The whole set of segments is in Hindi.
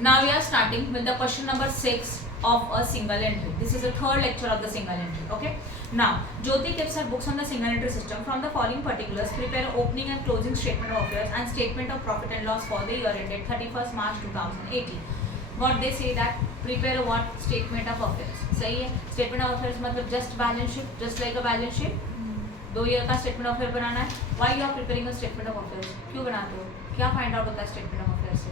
Now we are starting with the question number 6 of a single entry. This is the third lecture of the single entry. Okay. Now, Jyoti keeps her books on the single entry system. From the following particulars, prepare opening and closing statement of affairs and statement of profit and loss for the year ended 31st March 2018. What they say that prepare a what statement of affairs. सही है. Statement of affairs मतलब just balance sheet, just like a balance sheet. 2 year का स्टेटमेंट ऑफ अफेयर बनाना है. Why you are preparing a statement of affairs? क्यों बनाते हो? क्या फाइंड आउट होता है स्टेटमेंट ऑफ अफेयर से?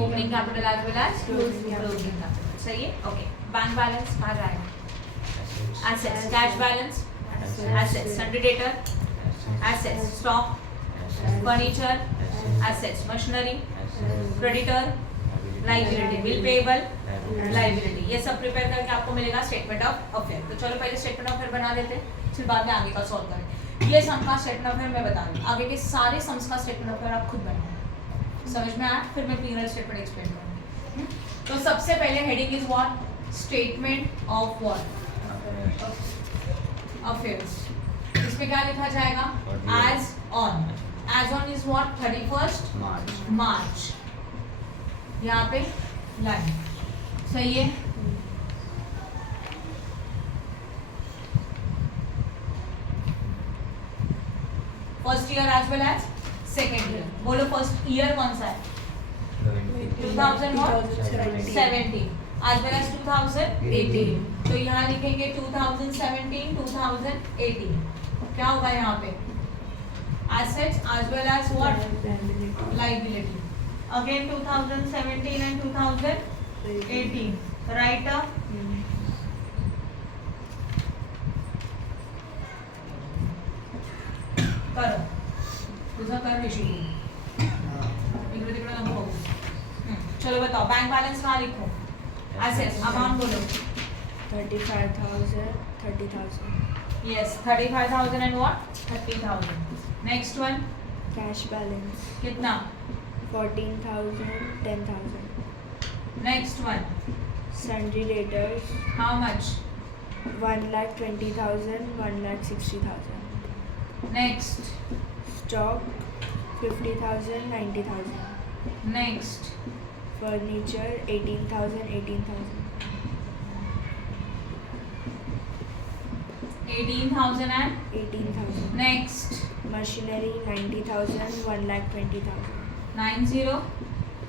Opening capital as well as closing capital. सही है. ओके. बैंक बैलेंस कहाँ जाएगा? Assets. Cash balance assets. Sundry debtor assets. Stock furniture assets. Machinery creditor liability. Bill payable liability. ये सब प्रिपेयर करके आपको मिलेगा स्टेटमेंट ऑफ अफेयर. तो चलो पहले स्टेटमेंट ऑफ अफेयर बना देते हैं, फिर बाद में आगे का सॉल्व करें. ये सम का स्टेटमेंट ऑफ अफेयर मैं बता रही हूँ. आगे के सारे सम्स का स्टेटमेंट ऑफ अफेयर आप खुद बनाओ. समझ में आया? फिर मैं पीरियड स्टेटमेंट एक्सप्लेन करूँगी. तो सबसे पहले heading is what? Statement of what? Affairs. इसमें क्या लिखा जाएगा? As on. As on is what? 31st March. यहाँ पे लाइन. सही है. First year as well as second year. बोलो फर्स्ट ईयर कौन सा है? 2017 एज वेल एज 2018. तो यहाँ लिखेंगे 2017 2018. क्या होगा यहाँ पे? Assets as well as what? Liability. Again 2017 and 2018. Right. करो तुझा कर विषय. इकडे तिकडे नको बघू. चलो बताओ बैंक बैलेंस कहाँ लिखो? एसेट्स. अमाउंट बोलो. 35,000, 30,000. Yes 35,000 and what? 30,000. Next one. Cash balance कितना? 14,000, 10,000. Next one. Sundry debtors how much? 1,20,000, 1,60,000. Next. Stock 50,000, 90,000. Next. Furniture 18,000, 18,000. 18,000 and 18,000. next. Machinery 90,000, 1,20,000. 90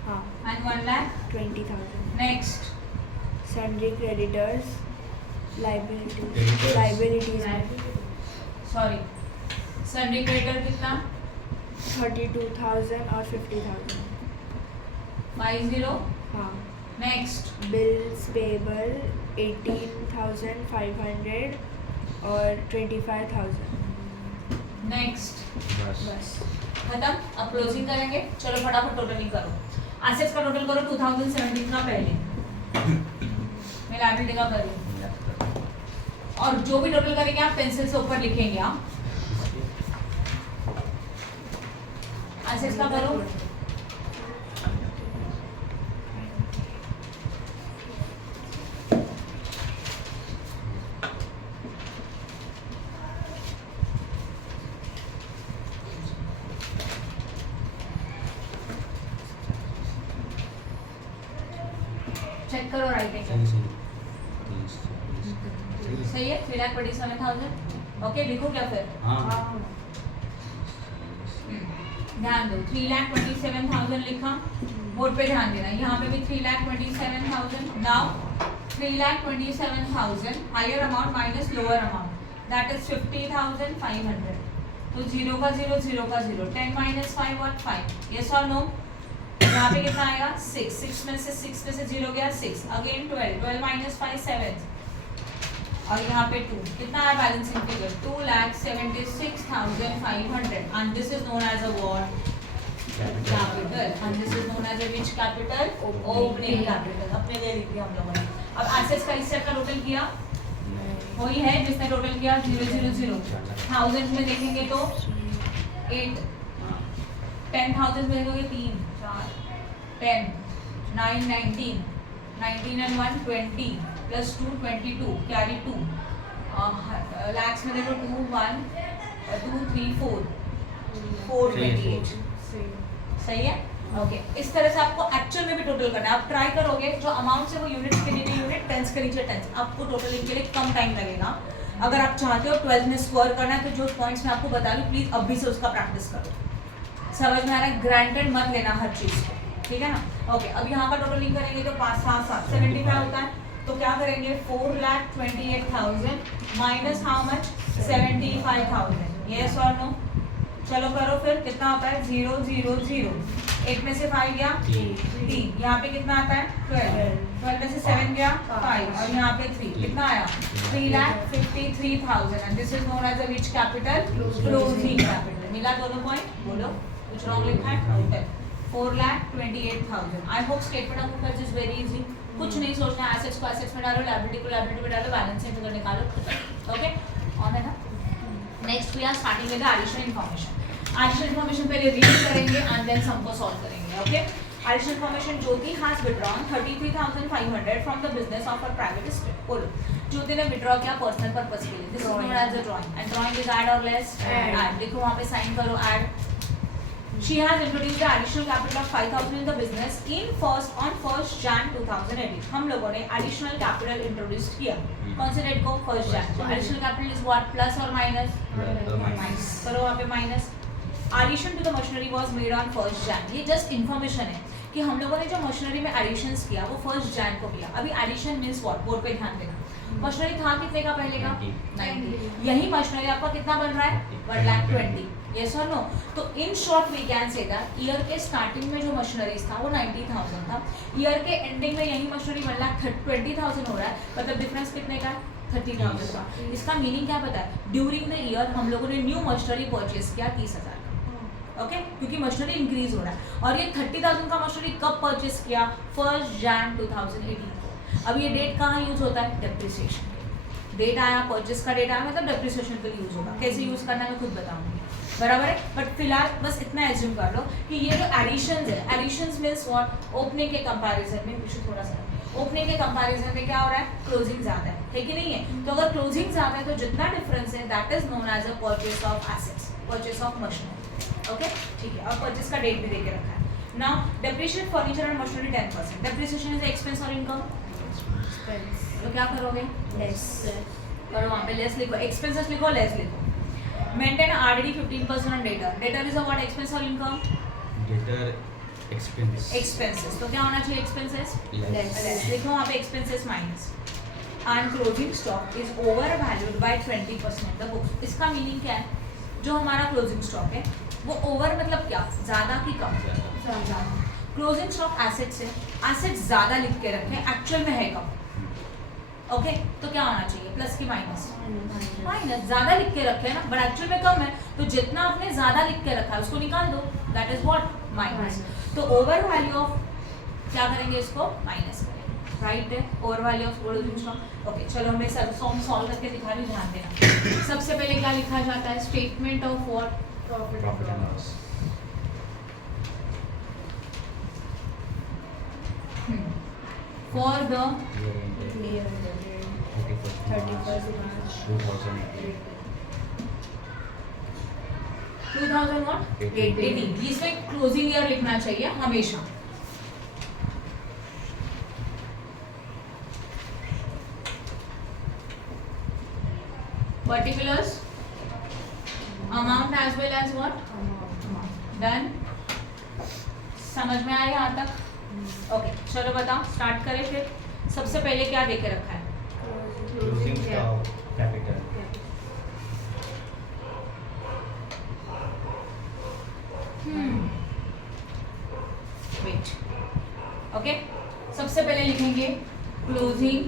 हाँ and 1 lakh. 20,000. Next. Sundry creditors liabilities Sorry. Sundry creditor कितना? 32,000 और 50,000. 50. हाँ. Next. Bills payable 18,500 और 25,000. Next. बस. खत्म. अब क्लोजिंग करेंगे. चलो फटाफट टोटलिंग करो. एसेट्स का टोटल करो 2017 का पहले. मैं लायबिलिटी का कर रही हूँ. और जो भी टोटल करेंगे आप पेंसिल से ऊपर लिखेंगे. आप एसेट्स का करो. चेक करो राइटिंग. सही है. 3,27,000. ओके. लिखो क्या फिर? ध्यान दो. 3,27,000 लिखा. बोर्ड पे ध्यान देना. यहाँ पे भी 3,27,000. Now 3,27,000 higher amount minus lower amount that is 50,500. तो 0 का 0 0 का 0. 10 minus 5 what? 5. Yes or no? यहाँ पे कितना आएगा? 6. 6 में से 0 गया 6. अगेन 12. 12 minus 5 7. और यहाँ पे 2. कितना आया balancing figure? 2,76,500. and this is known as a what? Capital. and this is known as a which capital? Opening capital. अपने लिए लिख दिया हम लोगों ने. अब एसेट्स का इस सेट का टोटल किया वही है जिसने टोटल किया 000. थाउजेंड में देखेंगे तो 8. 10,000 में देखोगे 3 4 10 9 19 19 and 1 20 plus 2 22 carry 2. lakhs में देखो 2 1 2 3 4 428. सही है. ओके इस तरह से आपको एक्चुअल में भी टोटल करना है। आप ट्राई करोगे जो अमाउंट है वो यूनिट्स के नीचे यूनिट, टेंस के नीचे टेंस, आपको टोटलिंग के लिए कम टाइम लगेगा। अगर आप चाहते हो 12 में स्कोर करना है तो जो पॉइंट्स मैं आपको बता दूँ प्लीज अभी से उसका प्रैक्टिस करो। समझ में आ रहा है? ग्रांटेड मत लेना हर चीज को, ठीक है ना। ओके अब यहाँ का टोटलिंग करेंगे तो 5 7 7 75 होता है। तो क्या करेंगे 4,28,000 माइनस हाउ मच 75,000, यस और नो। चलो करो फिर कितना आता है 0 0 0, 8 में से 5 गया 3, यहाँ पे कितना आता है 12, 12 में से 7 गया 5 और यहाँ पे 3, कितना आया 3,53,000 and this is known as a which capital? Closing capital. मिला दोनों पॉइंट? बोलो कुछ रॉन्ग लिखा है? 4,28,000। I hope statement of affairs is very easy. कुछ नहीं सोचना, एसेट्स को एसेट्स में डालो, लायबिलिटी को लायबिलिटी में डालो, बैलेंस शीट को निकालो, ओके ऑन है ना। Next we are starting with additional information. Additional information पहले रीड करेंगे एंड देन सम को सॉल्व करेंगे, okay. Additional information, Jyoti has withdrawn 33,500 from the business of her private estate. बोलो ज्योति ने विथड्रॉ किया पर्सनल पर्पस के लिए। This is known as a drawing and drawing is add और लेस ऐड। देखो वहां पे साइन करो add. She has introduced the additional capital of 5,000 in the business on 1st Jan 2018. हम लोगों ने additional capital introduce किया। कौन से डेट को? 1st Jan। So additional capital is what? Plus or minus? Minus। करो वहाँ पे minus। Addition to the machinery was made on 1st Jan। ये just information है कि हम लोगों ने जो मशीनरी में additions किया वो 1st Jan को किया। अभी addition means what? बोर्ड पे ध्यान देना। मशीनरी था कितने का पहले का? 90। यही मशीनरी आपका कितना बन रहा है? 1,20,000। यस और नो। तो in short we can say that year के स्टार्टिंग में जो मशीनरीज था वो 90,000 था, ईयर के एंडिंग में यही मशीनरी 1,20,000 हो रहा है, मतलब डिफरेंस कितने का? 30,000 का। इसका मीनिंग क्या पता है? ड्यूरिंग द ईयर हम लोगों ने न्यू मशीनरी परचेस किया 30,000 का, ओके, क्योंकि मशीनरी इंक्रीज हो रहा है। और ये 30,000 का मशीनरी कब परचेस किया? 1st Jan 2018 को। अब ये डेट कहाँ यूज होता है? डेप्रिसिएशन। डेट आया, परचेस का डेट आया, मतलब डेप्रिसिएशन के लिए यूज होगा। कैसे यूज करना है मैं खुद बताऊंगी, बराबर है। बट फिलहाल बस इतना एज्यूम कर लो कि ये जो एडिशंस है, एडिशंस मींस व्हाट? ओपनिंग के कंपैरिजन में विशु थोड़ा सा ओपनिंग के कंपैरिजन में क्या हो रहा है? क्लोजिंग ज्यादा है कि नहीं है? तो अगर क्लोजिंग ज्यादा है तो जितना डिफरेंस है that is known as a purchase of assets, purchase of machinery, okay ठीक है। और परचेस का डेट भी दे के रखा है। Now depreciate furniture and machinery 10%। Depreciation is expense और इनकम, तो क्या करोगे? लेस करो, वहाँ पे लेस लिखो, एक्सपेंसेस लिखो, लेस लिखो। Maintain RDD 15% on data. Data is a what? Expense or income? Data expense. Expenses. तो क्या होना चाहिए? Expenses? Less. लिखो वहाँ पे expenses minus. And closing stock is overvalued by 20% the books. इसका मीनिंग क्या है? जो हमारा closing stock है वो over मतलब क्या? ज़्यादा की कम? ज़्यादा। Closing stock assets है, assets ज़्यादा लिख के रखें, actual में है कम, ओके तो क्या होना चाहिए? प्लस की माइनस? माइनस। ज्यादा लिख के रखे ना बट एक्चुअल में कम है, तो जितना आपने ज्यादा लिख के रखा है उसको निकाल दो, दैट इज व्हाट? माइनस। तो ओवर वैल्यू ऑफ क्या करेंगे? इसको माइनस करेंगे, राइट है? Over value of closing stock. Okay चलो मैं सब सॉल्व करके दिखा रही हूँ, ध्यान देना। सबसे पहले क्या लिखा जाता है? Statement of what? Profit and loss. For the 31st March 2018. 2018 इसमें क्लोजिंग ईयर लिखना चाहिए हमेशा। Particulars, amount as well as what? Done. समझ में आया यहाँ तक? ओके चलो बताओ, स्टार्ट करें फिर। सबसे पहले क्या देके रखा है? Closing stock capital. Wait, okay सबसे पहले लिखेंगे क्लोजिंग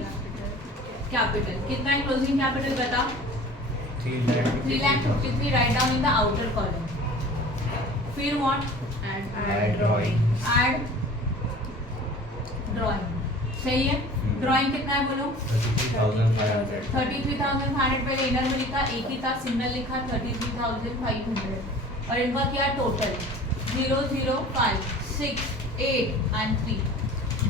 कैपिटल। कितना है क्लोजिंग कैपिटल बता? 3,53,000 write down in the outer column. फिर what? Add drawing. Add drawing, सही है। ड्राइंग कितना है बोलो? 33,500. 33,500 पहले इनर में लिखा, एक ही था सिंगल लिखा 33,500 और इनका क्या टोटल? 0 0 5 6 8 एंड 3।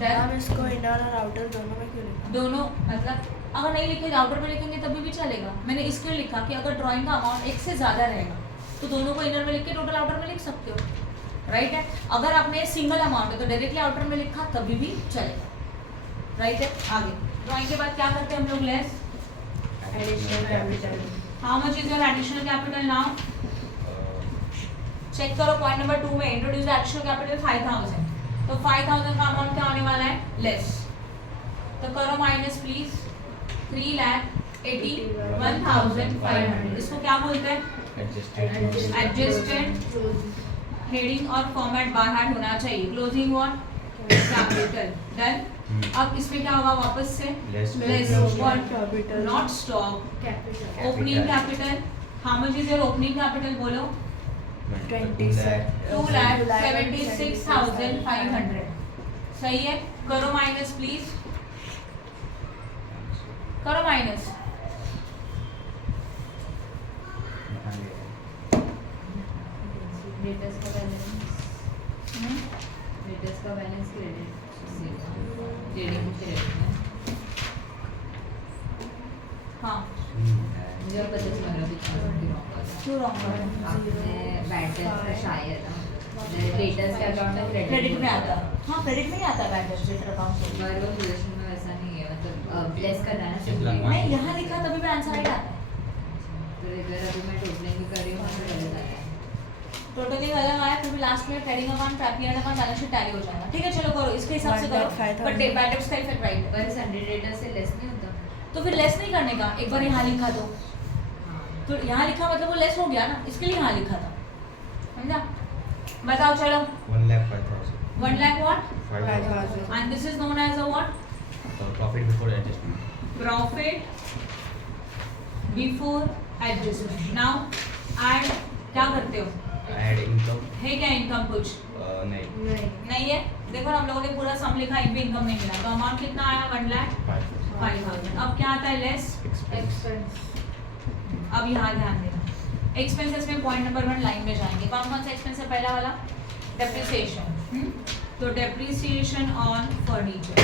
हम इसको इनर और आउटर दोनों में क्यों लिखा? दोनों मतलब अगर नहीं लिखे आउटर में लिखेंगे तभी भी चलेगा। मैंने इसलिए लिखा कि अगर ड्राइंग का अमाउंट एक से ज़्यादा रहेगा तो दोनों को इनर में लिख के टोटल आउटर में लिख सकते हो, राइट है। अगर आपने सिंगल अमाउंट है तो डायरेक्टली आउटर में लिखा तभी भी चलेगा, राइट है। आगे ड्राइंग के बाद क्या करते हैं हम लोग, less additional capital. How much is your additional capital now, check करो पॉइंट नंबर 2 में इंट्रोड्यूस एडिशनल कैपिटल 5000, तो 5000 का अमाउंट क्या होने वाला है, लेस, तो करो माइनस प्लीज 3,81,500। इसको क्या बोलते हैं, एडजस्टेड हेडिंग और फॉर्मेट बाहर होना चाहिए, क्लोजिंग व्हाट कैपिटल, डन। अब इसमें क्या होगा वापस से, less what capital, not stock opening capital. How much is your opening capital, बोलो 2,76,500, सही है। करो माइनस प्लीज, करो माइनस, डेटर्स का बैलेंस, डेटर्स का बैलेंस क्रेडिट ट्रेडिंग क्रेडिट है। हाँ मुझे अब पता चल रहा है क्यों रॉन्ग है, आपने बैड डेट्स का शायद डेटर्स के अकाउंट में क्रेडिट में आता है, हाँ क्रेडिट में ही आता है बैड डेट अकाउंट से, पर वो पोजीशन में वैसा नहीं है, मतलब लेस करना है ना सिंपली। नहीं यहाँ लिखा तभी भी आंसर राइट आता है। तो अगर अभी मैं टोटलिंग भी कर रही हूँ तो गलत आ रहा है। टोटली अलग आया फिर भी लास्ट में trading account PNL account balance sheet tally हो जाएगा, ठीक है। चलो करो इसके हिसाब से करो, बट बैड डेट्स का इफेक्ट राइट है, पर सैलरी डेटर से लेस नहीं होता। तो फिर लेस नहीं करने का, एक बार यहाँ लिखा दो, तो यहाँ लिखा मतलब वो लेस हो गया ना, इसके लिए यहाँ लिखा था, समझा। बताओ चलो 1,05,000 1 lakh what 5,000 and this is known as a what, profit before adjustment profit before adjustment. Now add क्या करते हो, add income है क्या इनकम कुछ नहीं नहीं है, देखो ना हम लोगों ने पूरा सम लिखा, एक भी इनकम नहीं मिला, तो अमाउंट कितना आया 1,05,000। अब क्या आता है लेस expense अब यहाँ ध्यान देना, एक्सपेंसेस में पॉइंट नंबर 1 लाइन में जाएंगे, कौन कौन सा एक्सपेंस है, पहला वाला डेप्रिसिएशन, तो डेप्रिसिएशन ऑन फर्नीचर,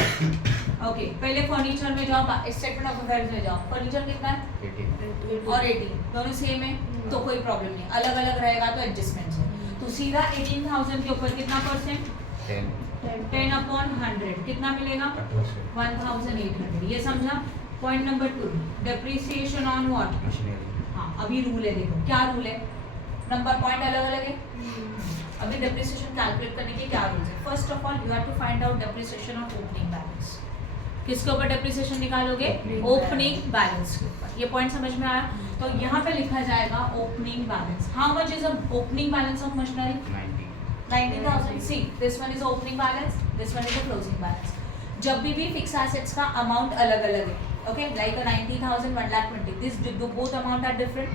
ओके पहले फर्नीचर में जाओ, स्टेटमेंट ऑफ अफेयर्स में जाओ, फर्नीचर कितना है 18 और 18 दोनों सेम है, तो कोई प्रॉब्लम नहीं, अलग अलग रहेगा तो एडजस्टमेंट है। तो सीधा 18,000 के ऊपर कितना परसेंट, 10/100 कितना मिलेगा 1,800, ये समझा। Point number 2 depreciation on what, machinery हाँ अभी रूल है, देखो क्या रूल है, नंबर पॉइंट अलग अलग है, अभी डेप्रिसिएशन कैलकुलेट करने के क्या रूल्स है। First of all you have to find out depreciation of opening balance, किसके ऊपर डेप्रिसिएशन निकालोगे, ओपनिंग बैलेंस के ऊपर, ये पॉइंट समझ में आया। तो यहाँ पे लिखा जाएगा opening balance, how much is a opening balance of machinery 90,000, see this one is opening balance, this one is a closing balance. जब भी फिक्स एसेट्स का अमाउंट अलग अलग है, okay, like a 90,000 1,20,000, this both amount are different.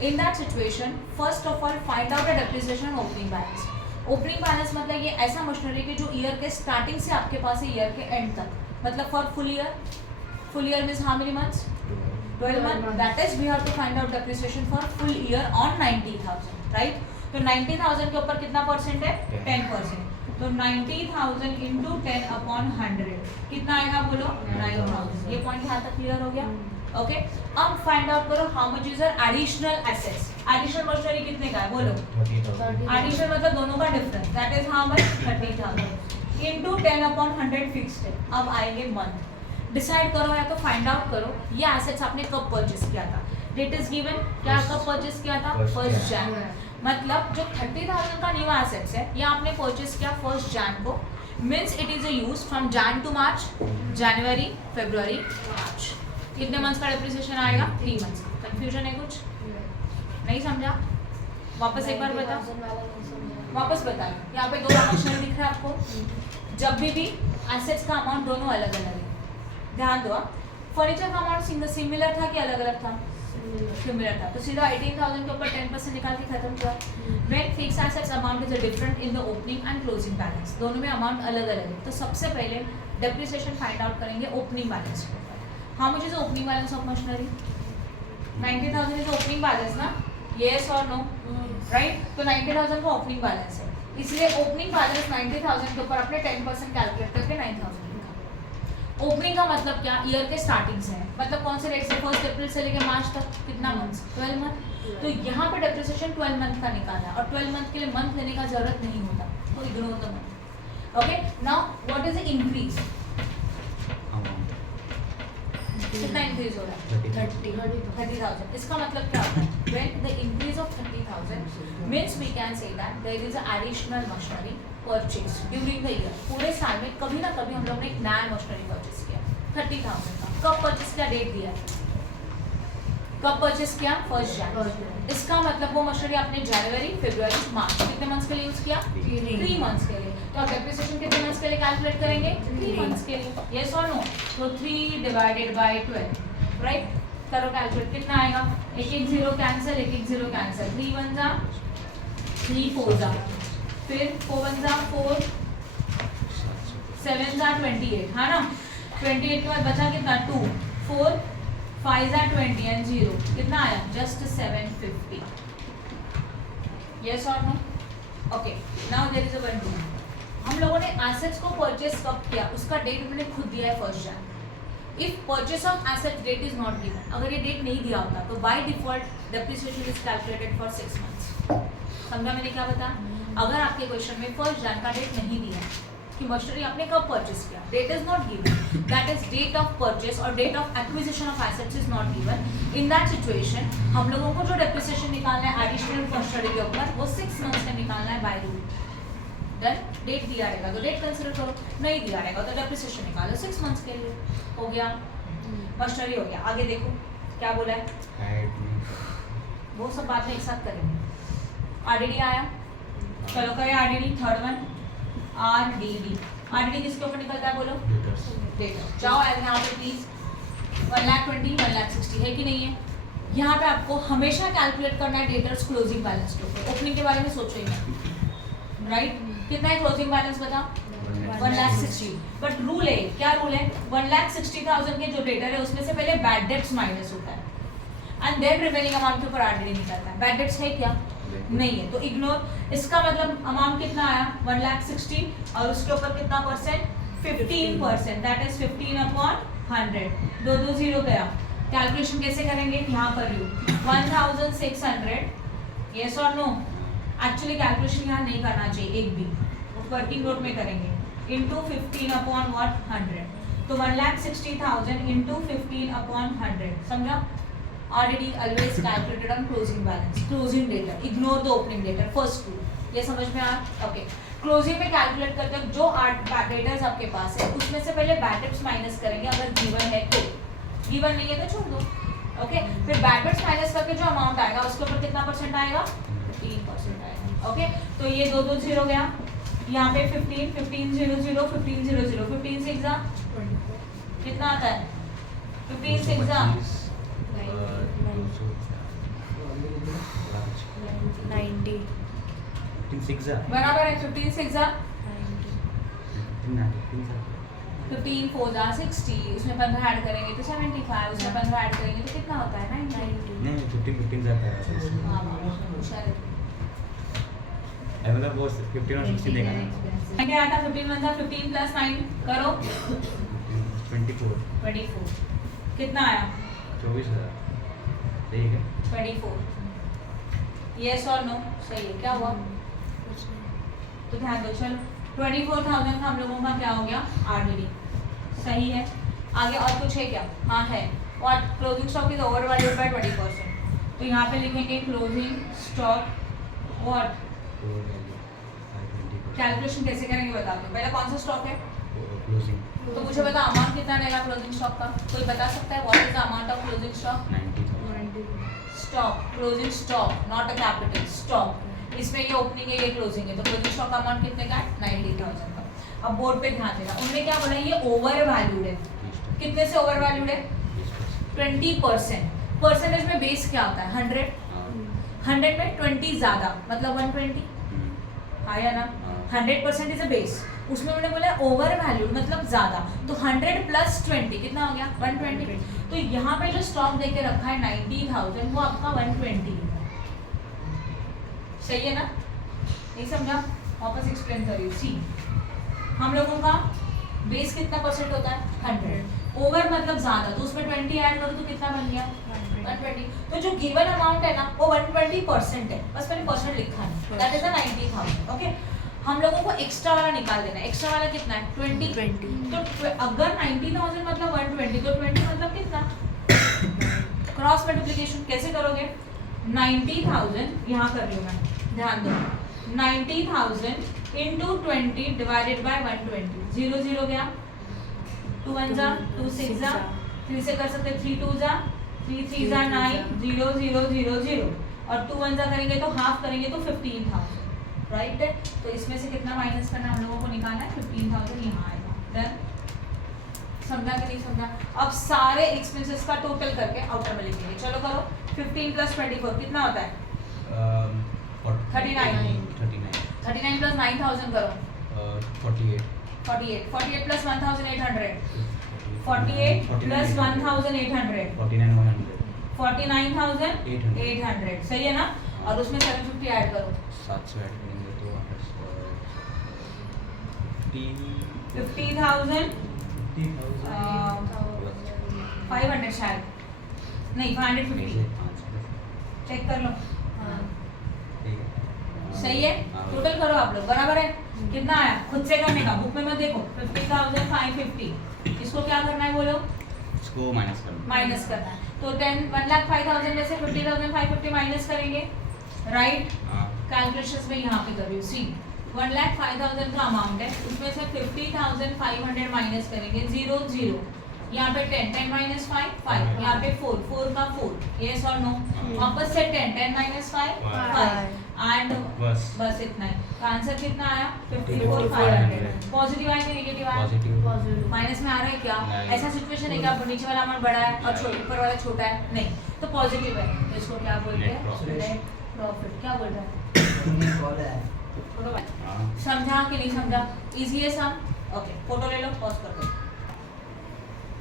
In that situation first of all find out the depreciation and opening balance. Opening balance मतलब ये ऐसा मशीनरी की जो ईयर के स्टार्टिंग से आपके पास है ईयर के एंड तक, मतलब for full year means how many months 12 month, that is we have to find out depreciation for full year on 90,000, right. तो 90,000 के ऊपर कितना परसेंट है 10%, तो 90,000 इंटू 10/100 कितना आएगा बोलो 9,000। ये पॉइंट यहाँ तक क्लियर हो गया, ओके। अब फाइंड आउट करो how much is additional assets, additional machinery कितने का है बोलो 30,000 एडिशनल मतलब दोनों का difference, that is how much 30,000 into 10/100 fixed है। अब आएंगे मंथ, डिसाइड करो या तो फाइंड आउट करो ये एसेट्स आपने कब परचेस किया था, डेट इज गिवन, क्या कब परचेस किया था 1 जैन, मतलब जो 30,000 का न्यू एसेट्स है ये आपने परचेस किया 1 जैन को, means it is a use from Jan to March, जनवरी फरवरी मार्च, कितने मंथ्स का डेप्रिसिएशन आएगा 3 मंथ्स का। कंफ्यूजन है कुछ नहीं समझा, वापस एक बार बता, वापस बताइए। यहाँ पे 2 ऑप्शन दिख रहा है आपको, जब भी एसेट्स का अमाउंट दोनों अलग अलग है, ध्यान दो। फर्नीचर का अमाउंट सिमिलर था कि अलग अलग था, सिमिलर था, तो सीधा 18,000 के ऊपर 10% निकाल के खत्म किया। When fix assets amount is different in the opening and closing balance, दोनों में अमाउंट अलग अलग है, तो सबसे पहले डेप्रिसिएशन फाइंड आउट करेंगे ओपनिंग बैलेंस के ऊपर। How much is opening balance of machinery 90,000 is opening balance ना, येस और नो, राइट। तो 90,000 का ओपनिंग बैलेंस है, इसलिए ओपनिंग बैलेंस 90,000 के ऊपर अपने 10% कैलकुलेट करके 9,000। ओपनिंग का मतलब क्या, ईयर के स्टार्टिंग से है, मतलब कौन से डेट से 1 अप्रैल से लेकर मार्च तक कितना मंथ्स 12 मंथ, तो यहाँ पे डेप्रिसिएशन 12 मंथ का निकाला और 12 मंथ के लिए मंथ लेने का जरूरत नहीं होता, तो ignore the money. Okay, now what is the increase? कितना इंक्रीज हो रहा है? 30,000. इसका मतलब क्या होता है? When the increase of 30,000 means we can say that there is a additional machinery purchase during the year. पूरे साल में कभी ना कभी हम लोग ने एक नया मशीनरी परचेस किया 30,000 का. कब परचेस किया? डेट दिया. कब परचेस किया? 1 जनवरी. इसका मतलब वो मशीनरी आपने जनवरी, फरवरी, मार्च कितने मंथ्स के लिए यूज किया? 3 मंथ्स के लिए. तो आप डेप्रिसिएशन कितने मंथ्स के लिए कैलकुलेट करेंगे? 3 मंथ्स के लिए. यस और नो? तो 3 डिवाइडेड बाय 12, राइट? करो कैलकुलेट, कितना आएगा? एक एक जीरो कैंसिल, एक एक जीरो कैंसिल. 3 1 जा 3 4 जा, फिर 4 1 जा 4, 7 जा 28, है ना? 28 के बाद बचा कितना? 2 4 5 जा 20 एंड 0 कितना आया? जस्ट 750. यस और no? Okay, now there is a one two. हम लोगों ने एसेट्स को परचेस कब किया उसका डेट उन्होंने खुद दिया है 1 जनवरी. If purchase of asset date is not given, अगर ये डेट नहीं दिया होता तो by default depreciation is calculated for 6 months. समझा मैंने क्या बताया? अगर आपके क्वेश्चन में 1 जनवरी का डेट नहीं दिया कि मशीनरी आपने कब परचेस किया, date is not given, that is date of purchase और date of acquisition of assets is not given. In that situation हम लोगों को जो डेप्रिसिएशन निकालना है एडिशनल मशीनरी के ऊपर वो 6 मंथ्स में निकालना है बाय रूल. देन डेट दिया रहेगा तो डेट कंसीडर करो, नहीं दिया रहेगा तो डेप्रिसिएशन निकालो 6 मंथ्स के लिए. हो गया, मशीनरी हो गया. आगे देखो क्या बोला है, वो सब बात में एक साथ करेंगे. आरडीडी आया, चलो करें RDD. Third one RDD. RDD किसके ऊपर निकलता है बोलो? डेटर. जाओ यहाँ पे प्लीज. 1,20,000 1,60,000 है कि नहीं है? यहाँ पे आपको हमेशा कैलकुलेट करना है डेटर्स क्लोजिंग बैलेंस के ऊपर. ओपनिंग के बारे में सोचो ही मत, राइट? कितना है क्लोजिंग बैलेंस बता? 1,60,000. बट रूल है, क्या रूल है? 1,60,000 के जो डेटर है उसमें से पहले बैड डेट्स माइनस होता है एंड देन रिमेनिंग अमाउंट के ऊपर आरडीडी निकलता है. बैड डेट्स है क्या? नहीं है, तो इग्नोर. इसका मतलब अमाउंट कितना आया? 1,60,000 और उसके ऊपर कितना परसेंट? 15%. That is 15/100. 2 0 गया. कैलकुलेशन कैसे करेंगे? यहाँ पर यू 1,600. यस और नो? एक्चुअली कैलकुलेशन यहाँ नहीं करना चाहिए एक भी, वर्किंग नोट में करेंगे. इंटू 15/100. तो 1,60,000 इंटू 15/100. समझा? already always calculated on closing balance, closing data, ignore the opening data, first two. ये समझ में आया? ओके. क्लोजिंग में कैलकुलेट करते हैं जो डेटर्स आपके पास है उसमें से पहले बैड डेट्स माइनस करेंगे अगर गिवन है तो. गिवन नहीं है तो छोड़ दो. ओके, फिर बैड डेट्स माइनस करके जो अमाउंट आएगा उसके ऊपर कितना परसेंट आएगा? 15% आएगा. ओके, तो ये 2 0 गया. यहाँ पे 15 15 0 0 15 0 0 15 6 जा कितना आता है? 15 6 जा 90 बराबर है. 15 6 जा 15 4 जा 60. उसमें 15 ऐड करेंगे तो 75. उसमें 15 ऐड करेंगे तो कितना होता है? 90. नहीं 15 जाता है. हाँ होशियार है. मतलब वो 15 और 16 देगा ना. क्या आता? 15 बन जा 15 प्लस 9 करो 24 कितना आया? 24,000. सही है? 24. यस और नो? सही है. क्या हुआ? तो ध्यान दो. चलो 24,000 का हम लोगों का क्या हो गया? आरडीडी. सही है. आगे और कुछ है क्या? हाँ है. और closing stock is over valued bye 20%. तो यहाँ पे लिखेंगे क्लोजिंग स्टॉक व्हाट? कैलकुलेशन कैसे करेंगे बता दो. पहले कौन सा स्टॉक है? क्लोजिंग. तो मुझे बता अमाउंट कितना रहेगा क्लोजिंग स्टॉक का? कोई बता सकता है? What is the amount of closing stock? 90,000. Stock, closing stock, not a capital. Stock. इसमें ये ओपनिंग है, ये क्लोजिंग है, तो क्लोजिंग स्टॉक का अमाउंट कितने का है? 90,000 का. अब बोर्ड पे ध्यान देना. उन्होंने क्या बोला? ये ओवर वैल्यूड है. कितने से ओवर वैल्यूड है? 20%. परसेंटेज में बेस क्या होता है? 100. 100 में 20 ज्यादा मतलब 120. हाँ या ना? 100% इज अ बेस. उसमें मैंने बोला ओवर वैल्यूड मतलब ज्यादा. तो 100 प्लस 20 कितना हो गया? 120. तो यहाँ पे जो स्टॉक देके रखा है 90,000 वो आपका 120. सही है ना? नहीं समझा? वापस एक्सप्लेन करिए. सी हम लोगों का बेस कितना परसेंट होता है? 100. ओवर मतलब ज्यादा, तो उसमें 20 ऐड करो तो कितना बन गया? 120. तो जो गिवन अमाउंट है ना वो 120% है. बस मैंने परसेंट लिखा है. That is 90,000. ओके. हम लोगों को एक्स्ट्रा वाला निकाल देना है। एक्स्ट्रा वाला कितना है 20। 20। तो अगर 90,000 मतलब 120 तो 20 मतलब कितना? क्रॉस मल्टीप्लिकेशन कैसे करोगे? 90,000 यहाँ कर रही हूँ मैं, ध्यान दो। 90,000 इंटू 20 डिवाइडेड बाय 120। 0 0 गया, 2 1 जा, 2 6 जा, 3 से कर सकते 3 2 जा, 3 3 जा 9, 0 0 0 0 और 2 1 जा करेंगे तो हाफ करेंगे तो 15,000, राइट है। तो इसमें से कितना माइनस करना हम लोगों को निकालना है? 15,000 यहाँ आएगा। डन, समझा कि नहीं समझा? अब सारे एक्सपेंसेस का टोटल करके आउटर में लिखेंगे। चलो करो। 15 प्लस 24 कितना होता है? 39 प्लस 9,000 करो। 48 प्लस 1,800 48 प्लस 1,800 49,800 सही है ना। और उसमें 750 ऐड करो। 700 ऐड करेंगे तो 50,000 500 शायद नहीं 550 चेक कर लो। सही है, टोटल करो आप लोग, बराबर है। कितना आया खुद से करने का, बुक में मत देखो। 50,550 इसको क्या करना है बोलो? इसको माइनस करना है। तो 1,05,000 में से 50,550 माइनस करेंगे, राइट। कैलकुलेशंस में यहाँ पे कर रही हूँ। सी 1,05,000 का अमाउंट है, उसमें से 50,500 माइनस करेंगे। 0 0 यहाँ पे 10 माइनस 5 5 यहाँ पे 4 का 4 यस और नो। वापस से 10 माइनस 5 5 एंड बस इतना है। तो आंसर कितना आया? 54,500। पॉजिटिव आया कि नेगेटिव आया? पॉजिटिव। माइनस में आ रहा है क्या? नहीं। ऐसा सिचुएशन है क्या नीचे वाला अमाउंट बड़ा है और ऊपर वाला छोटा है? नहीं, तो पॉजिटिव है। तो इसको क्या बोलते Net हैं? profit। Net profit. क्या बोल रहा है? समझा कि नहीं समझा? इजी है सम। ओके, फोटो ले लो, पॉज कर दो।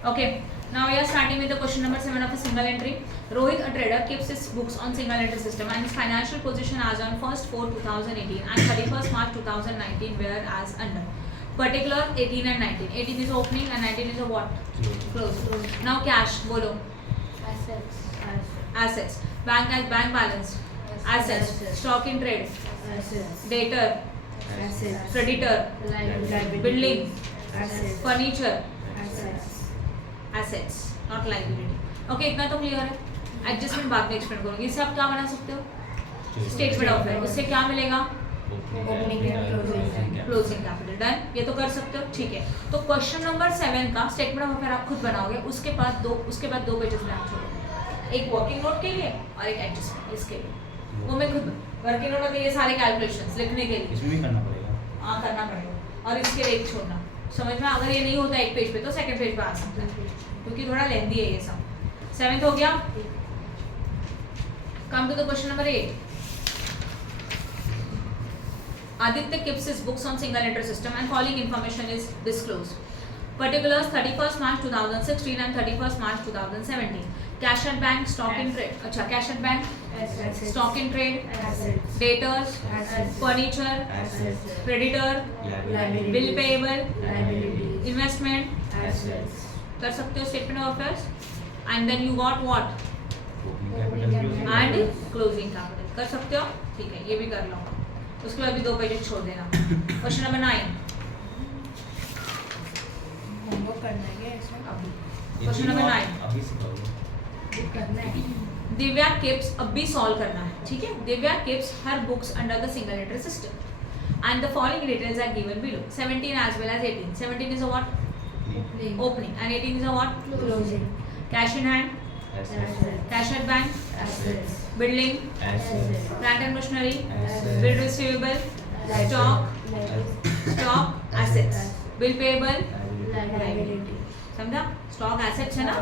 Okay, now we are starting with the question number 7 of a single entry. Rohit, a trader, keeps his books on single entry system and his financial position as on 1/4/2018 and 31st March 2019 were as under. Particular 18 and 19. 18 is opening and 19 is a what? Close. Now cash, bolo. Assets. Bank as bank balance. Assets. Stock in trade. Debtor. Creditor. Building. Furniture. Assets, not liability. Okay, इतना तो क्लियर है। एडजस्टमेंट बाद में एक्सप्लेन करूँगी। इससे आप क्या बना सकते हो? Statement of affair. उससे क्या मिलेगा? Closing capital. डन, ये तो कर सकते हो, ठीक है। तो क्वेश्चन नंबर 7 का स्टेटमेंट ऑफ अफेयर आप खुद बनाओगे। उसके बाद दो पेजेस ब्लैंक छोड़ोगे, एक वर्किंग नोट के लिए और एक एडजस्टमेंट इसके लिए। वो मैं खुद वर्किंग नोट में ये सारे कैलकुलेशंस लिखने के लिए इसमें भी करना पड़ेगा। हाँ, करना पड़ेगा। और इसके लिए एक छोड़ना। समझ में? अगर ये नहीं होता एक पेज पे तो सेकंड पेज पे आ सकता है, क्योंकि थोड़ा लेंदी है ये सब। 7th हो गया। Come to the question number 8. Aditya keeps his books on single entry system and following information is disclosed. Particulars 31st March 2016 and 31st March 2017. Cash and bank, stock in trade. अच्छा, cash and bank, stock in trade, debtors, furniture, creditor, bill payable, investment. कर सकते हो statement of affairs. And then you got what? And closing capital. कर सकते हो, ठीक है, ये भी कर लो। उसके बाद भी 2 पेजेस छोड़ देना। Question number 9। होमवर्क करना है क्या इसमें? क्वेश्चन नंबर 9 अभी सिखाओगे। करना है। दिव्या किप्स, अब भी सॉल्व करना है, ठीक है। Divya keeps her books under the single entry system and the following details are given below. 17 as well as 18. 17 is a what? Opening. And 18 is a what? Closing. Cash in hand, cash at bank, building, plant and machinery, bill receivable, stock, assets, bill payable, Liability. समझा? स्टॉक एसेट्स है ना?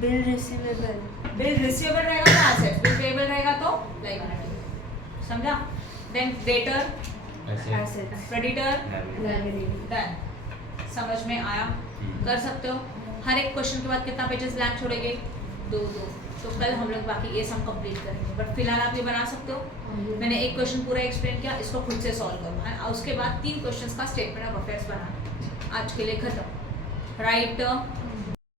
Bill receivable. बिल रिसीवेबल रहेगा तो एसेट्स, बिल पेएबल रहेगा तो लायबिलिटी। समझा? Then debtor, Assets. Creditor, Liability. Done. समझ में आया? कर सकते हो। हर एक क्वेश्चन के बाद कितना पेजेस ब्लैंक छोड़ेंगे? 2 2। तो कल हम लोग बाकी ये सम कंप्लीट करेंगे, बट फिलहाल आप ये बना सकते हो। मैंने एक क्वेश्चन पूरा एक्सप्लेन किया, इसको खुद से सॉल्व करो एंड उसके बाद 3 क्वेश्चंस का स्टेटमेंट ऑफ अफेयर्स बनाना। आज के लिए खत्म, राइट।